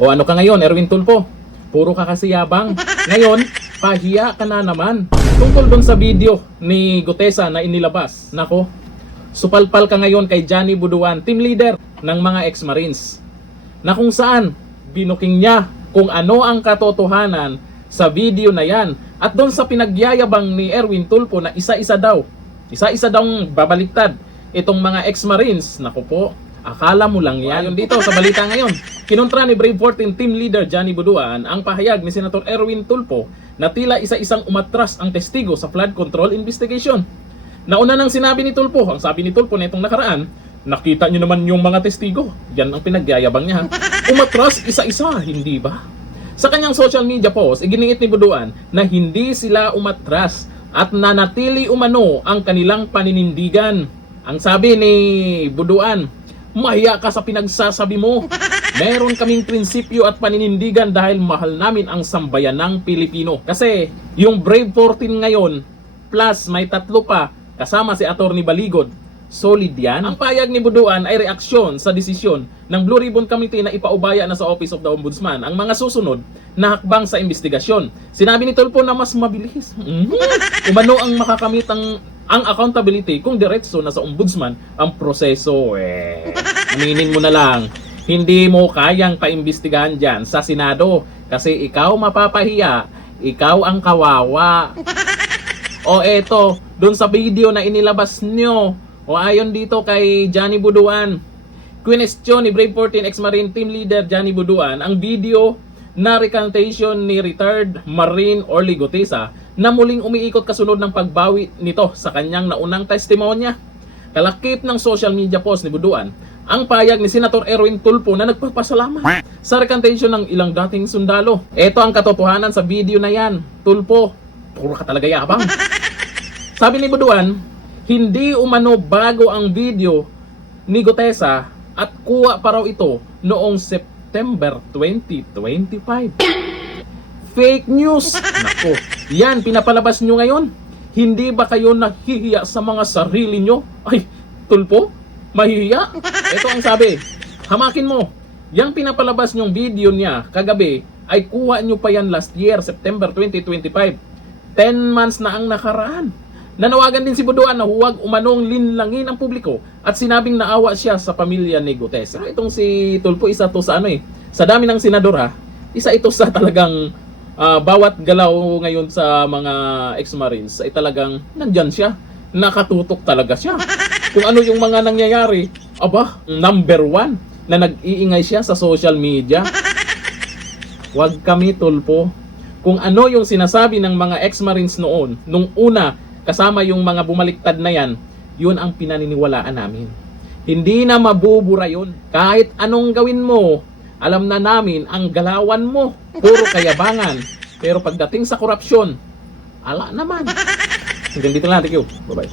O ano ka ngayon, Erwin Tulfo? Puro ka kasi yabang. Ngayon, pahiya ka na naman. Tungkol dun sa video ni Gutesa na inilabas. Nako, supalpal ka ngayon kay Johnny Buduan, team leader ng mga ex-Marines. Na kung saan, binuking niya kung ano ang katotohanan sa video na yan. At doon sa pinagyayabang ni Erwin Tulfo na isa-isa daw babaliktad itong mga ex-Marines. Naku po, akala mo lang yan. Yun dito sa balita ngayon. Kinontra ni Brave 14 team leader Johnny Buduan ang pahayag ni Senator Erwin Tulfo na tila isa-isang umatras ang testigo sa flood control investigation. Nauna nang sinabi ni Tulfo, ang sabi ni Tulfo na itong nakaraan, nakita nyo naman yung mga testigo. Yan ang pinagyayabang niya. Umatras isa-isa, hindi ba? Sa kanyang social media post, iginiit ni Buduan na hindi sila umatras at nanatili umano ang kanilang paninindigan. Ang sabi ni Buduan, mahiya ka sa pinagsasabi mo. Meron kaming prinsipyo at paninindigan dahil mahal namin ang sambayanang Pilipino. Kasi yung Brave 14 ngayon, plus may 3 pa, kasama si Atty. Baligod, solid yan. Ang payag ni Buduan ay reaksyon sa desisyon ng Blue Ribbon Committee na ipaubaya na sa Office of the Ombudsman ang mga susunod na hakbang sa investigasyon. Sinabi ni Tulfo na mas mabilis. Umano ang makakamit ang accountability kung diretso na sa Ombudsman ang proseso. Aminin mo na lang, hindi mo kayang paimbestigahan dyan sa Senado kasi ikaw mapapahiya, ikaw ang kawawa. O eto, dun sa video na inilabas nyo, o ayon dito kay Johnny Buduan, question ni Brave 14 ex-Marine team leader Johnny Buduan ang video na recantation ni retired Marine Orly Gutesa na muling umiikot kasunod ng pagbawi nito sa kanyang naunang testimonya. Kalakip ng social media post ni Buduan ang payag ni Senator Erwin Tulfo na nagpapasalamat sa recantation ng ilang dating sundalo. Ito ang katotohanan sa video na yan. Tulfo, puro ka talaga yabang. Sabi ni Buduan, hindi umano bago ang video ni Gutesa at kuha pa raw ito noong September 2025. Fake news! Nako, yan pinapalabas nyo ngayon. Hindi ba kayo nahihiya sa mga sarili nyo? Ay, Tulfo, mahihiya? Ito ang sabi, hamakin mo. Yang pinapalabas nyong video niya kagabi ay kuha nyo pa yan last year, September 2025. 10 months na ang nakaraan. Nanawagan din si Buduan na huwag umanong linlangin ang publiko at sinabing naawa siya sa pamilya ni Gutesa. Itong si Tulfo, isa to sa sa dami ng senador isa ito sa talagang bawat galaw ngayon sa mga ex-Marines ay talagang nandyan siya. Nakatutok talaga siya. Kung ano yung mga nangyayari, number 1 na nag-iingay siya sa social media. Huwag kami, Tulfo. Kung ano yung sinasabi ng mga ex-Marines noon, nung una, kasama yung mga bumaliktad na yan, yun ang pinaniniwalaan namin. Hindi na mabubura yun. Kahit anong gawin mo, alam na namin ang galawan mo. Puro kayabangan. Pero pagdating sa korupsyon, ala naman. Hanggang dito lang. Thank you. Bye-bye.